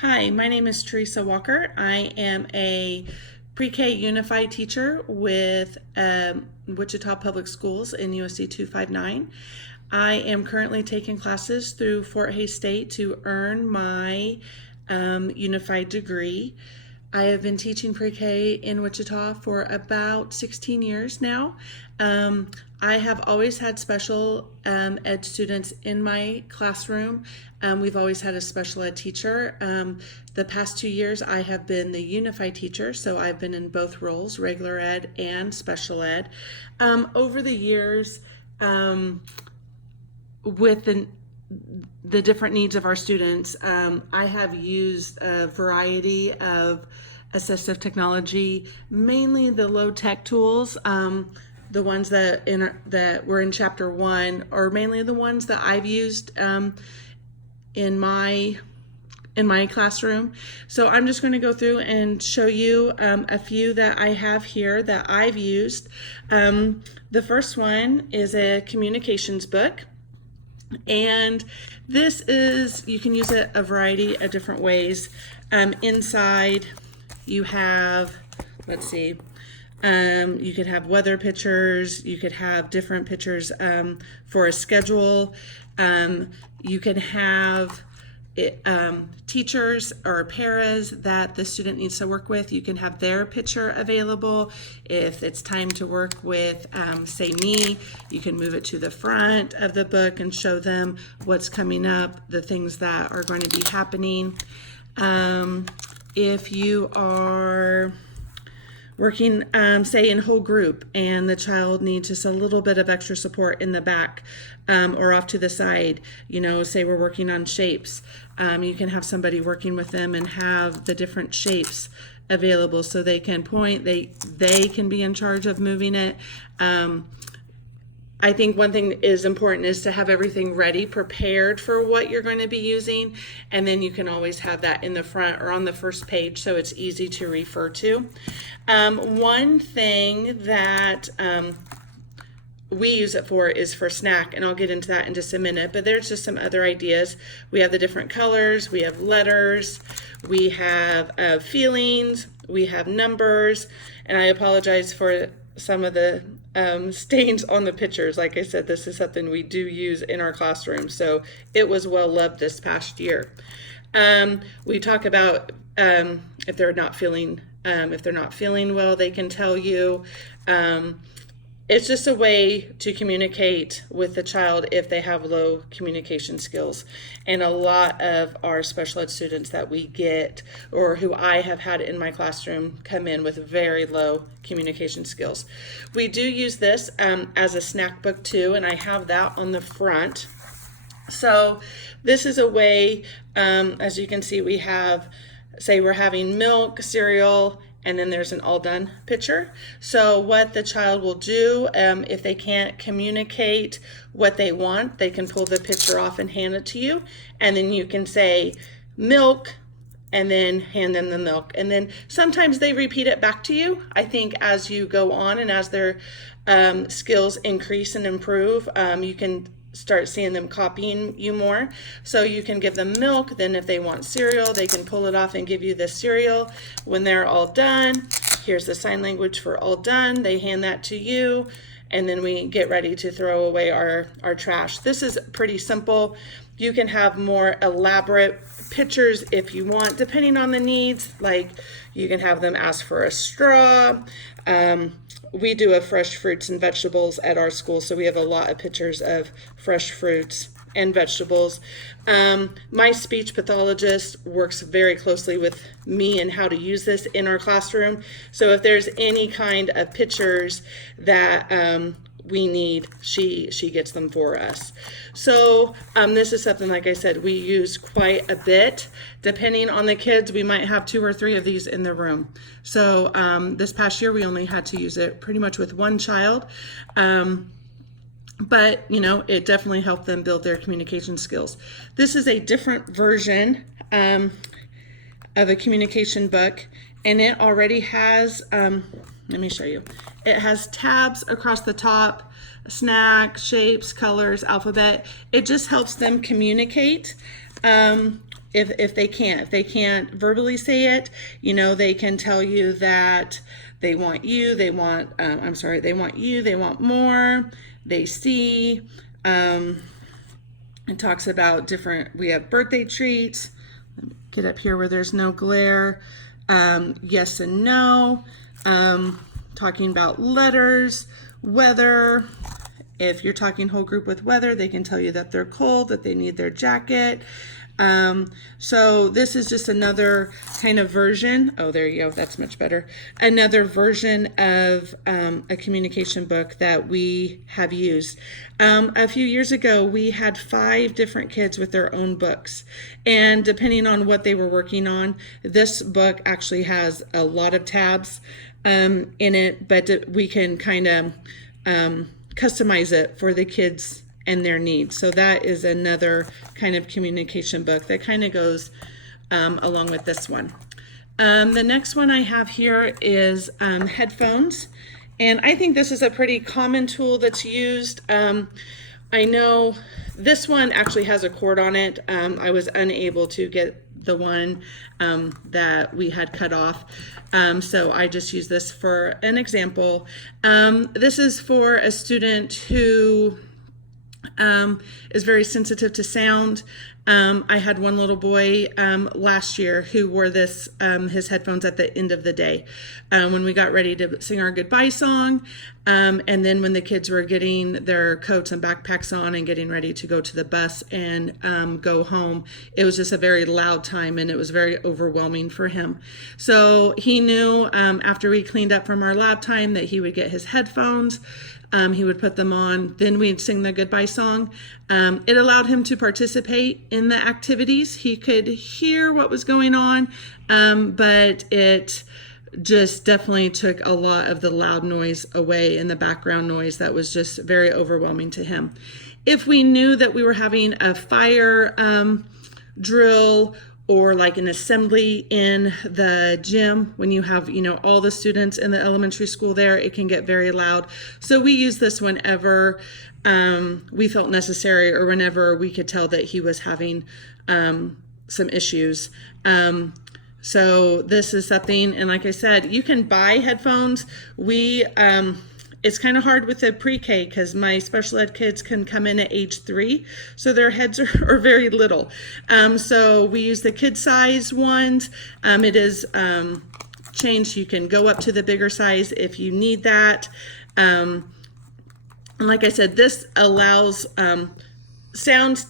Hi, my name is Teresa Walker. I am a pre-K unified teacher with Wichita Public Schools in USC 259. I am currently taking classes through Fort Hays State to earn my unified degree. I have been teaching pre-K in Wichita for about 16 years now. I have always had special ed students in my classroom. We've always had a special ed teacher. The past 2 years I have been the unified teacher, so I've been in both roles, regular ed and special ed. Over the years, with the different needs of our students, I have used a variety of assistive technology, mainly the low-tech tools. The ones that were in Chapter 1 are mainly the ones that I've used in my classroom. So I'm just going to go through and show you a few that I have here that I've used. The first one is a communications book. And this is, you can use it a variety of different ways. Inside you have, let's see, you could have weather pictures, you could have different pictures for a schedule. You can have teachers or paras that the student needs to work with. You can have their picture available. If it's time to work with, say me, you can move it to the front of the book and show them what's coming up, the things that are going to be happening. If you are working, say, in whole group and the child needs just a little bit of extra support in the back or off to the side, say we're working on shapes, you can have somebody working with them and have the different shapes available so they can point, they can be in charge of moving it. I think one thing is important is to have everything ready, prepared for what you're going to be using, and then you can always have that in the front or on the first page so it's easy to refer to. One thing that we use it for is for snack, and I'll get into that in just a minute, but there's just some other ideas. We have the different colors, we have letters, we have feelings, we have numbers, and I apologize for some of the stains on the pictures. Like I said, this is something we do use in our classroom, so it was well loved this past year. We talk about if they're not feeling well, they can tell you. It's just a way to communicate with the child if they have low communication skills. And a lot of our special ed students that we get, or who I have had in my classroom, come in with very low communication skills. We do use this as a snack book too, and I have that on the front. So this is a way, as you can see, we have, say we're having milk, cereal, and then there's an all done picture. So what the child will do, if they can't communicate what they want, they can pull the picture off and hand it to you, and then you can say milk and then hand them the milk, and then sometimes they repeat it back to you. I think as you go on and as their skills increase and improve, you can start seeing them copying you more. So you can give them milk, then if they want cereal, they can pull it off and give you the cereal. When they're all done, here's the sign language for all done. They hand that to you, and then we get ready to throw away our trash. This is pretty simple. You can have more elaborate pictures if you want, depending on the needs. Like you can have them ask for a straw. We do a fresh fruits and vegetables at our school, so we have a lot of pictures of fresh fruits and vegetables. My speech pathologist works very closely with me and how to use this in our classroom. So if there's any kind of pictures that we need, she gets them for us. So this is something, like I said, we use quite a bit. Depending on the kids, we might have 2 or 3 of these in the room. So this past year we only had to use it pretty much with one child, but it definitely helped them build their communication skills. This is a different version of a communication book, and it already has let me show you. It has tabs across the top, snack, shapes, colors, alphabet. It just helps them communicate. if they can't verbally say it, you know, they can tell you that they want you, they want, they want you, they want more, they see. It talks about different, we have birthday treats. Let me get up here where there's no glare. Yes and no. Talking about letters, weather. If you're talking whole group with weather, they can tell you that they're cold, that they need their jacket. So this is just another kind of version. Oh, there you go. That's much better. Another version of a communication book that we have used. A few years ago, we had 5 different kids with their own books. And depending on what they were working on, this book actually has a lot of tabs in it, but we can kind of customize it for the kids and their needs. So that is another kind of communication book that kind of goes along with this one. The next one I have here is headphones. And I think this is a pretty common tool that's used. I know this one actually has a cord on it. I was unable to get the one that we had cut off. So I just use this for an example. This is for a student who is very sensitive to sound. I had one little boy last year who wore this his headphones at the end of the day when we got ready to sing our goodbye song, and then when the kids were getting their coats and backpacks on and getting ready to go to the bus and go home. It was just a very loud time, and it was very overwhelming for him. So he knew after we cleaned up from our lab time that he would get his headphones. He would put them on, then we'd sing the goodbye song. It allowed him to participate in the activities. He could hear what was going on, but it just definitely took a lot of the loud noise away and the background noise that was just very overwhelming to him. If we knew that we were having a fire drill or like an assembly in the gym, when you have, all the students in the elementary school there, it can get very loud. So we use this whenever we felt necessary or whenever we could tell that he was having some issues. So this is something, and like I said, you can buy headphones. It's kind of hard with the pre-K because my special ed kids can come in at age 3, so their heads are very little. So we use the kid size ones. It is changed. You can go up to the bigger size if you need that. And like I said, this allows sounds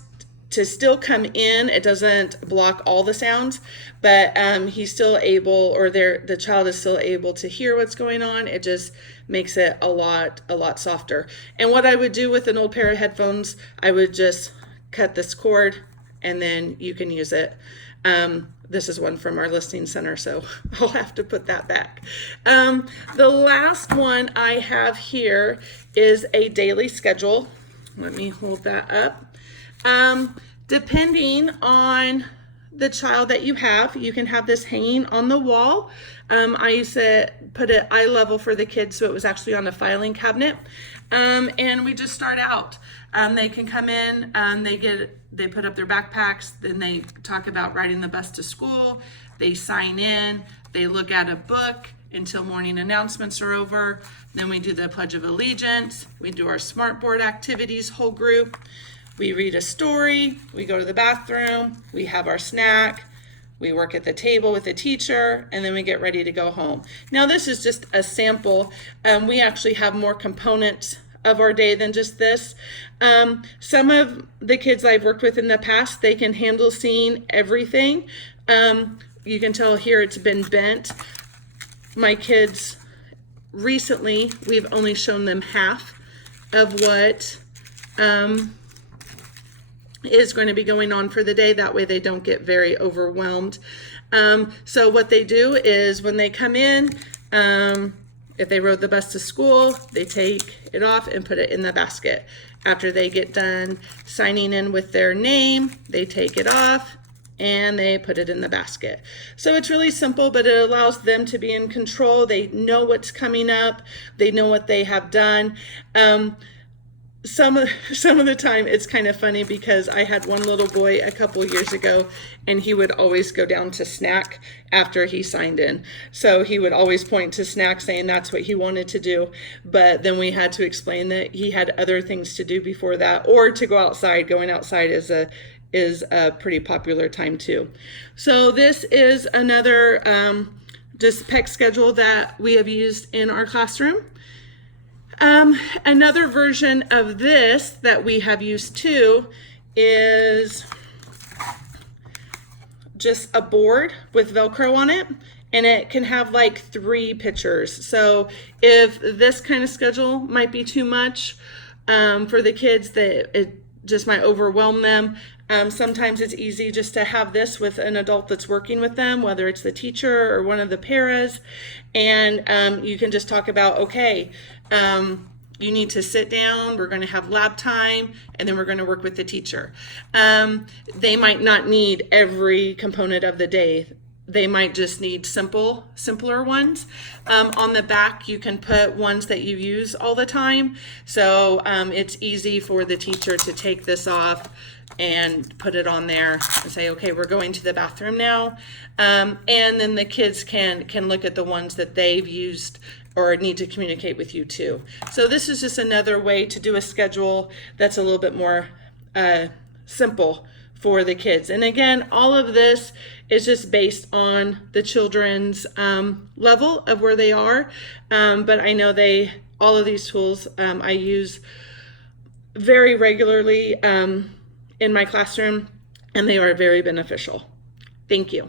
to still come in. It doesn't block all the sounds, but he's still able, or the child is still able to hear what's going on. It just makes it a lot softer. And what I would do with an old pair of headphones, I would just cut this cord and then you can use it. This is one from our listening center, so I'll have to put that back. The last one I have here is a daily schedule. Let me hold that up. Depending on the child that you have, you can have this hanging on the wall. I used to put it eye level for the kids, so it was actually on a filing cabinet. And we just start out. They can come in, they put up their backpacks, then they talk about riding the bus to school, they sign in, they look at a book until morning announcements are over. Then we do the Pledge of Allegiance, we do our Smartboard activities, whole group. We read a story, we go to the bathroom, we have our snack, we work at the table with the teacher, and then we get ready to go home. Now this is just a sample. We actually have more components of our day than just this. Some of the kids I've worked with in the past, they can handle seeing everything. You can tell here it's been bent. My kids recently, we've only shown them half of what is going to be going on for the day. That way they don't get very overwhelmed. So what they do is when they come in, if they rode the bus to school, they take it off and put it in the basket. After they get done signing in with their name, they take it off and they put it in the basket. So it's really simple, but it allows them to be in control. They know what's coming up. They know what they have done. some of the time it's kind of funny because I had one little boy a couple years ago, and he would always go down to snack after he signed in. So he would always point to snack, saying that's what he wanted to do. But then we had to explain that he had other things to do before that, or to go outside. Going outside is a pretty popular time too. So this is another just PEC schedule that we have used in our classroom. Another version of this that we have used too is just a board with Velcro on it, and it can have like 3 pictures. So if this kind of schedule might be too much for the kids, that it just might overwhelm them. Sometimes it's easy just to have this with an adult that's working with them, whether it's the teacher or one of the paras, and you can just talk about, okay, you need to sit down, we're going to have lab time, and then we're going to work with the teacher. They might not need every component of the day. They might just need simpler ones. On the back, you can put ones that you use all the time. So it's easy for the teacher to take this off and put it on there and say, okay, we're going to the bathroom now. And then the kids can look at the ones that they've used or need to communicate with you too. So this is just another way to do a schedule that's a little bit more simple for the kids. And again, all of this is just based on the children's level of where they are. But I know all of these tools I use very regularly in my classroom, and they are very beneficial. Thank you.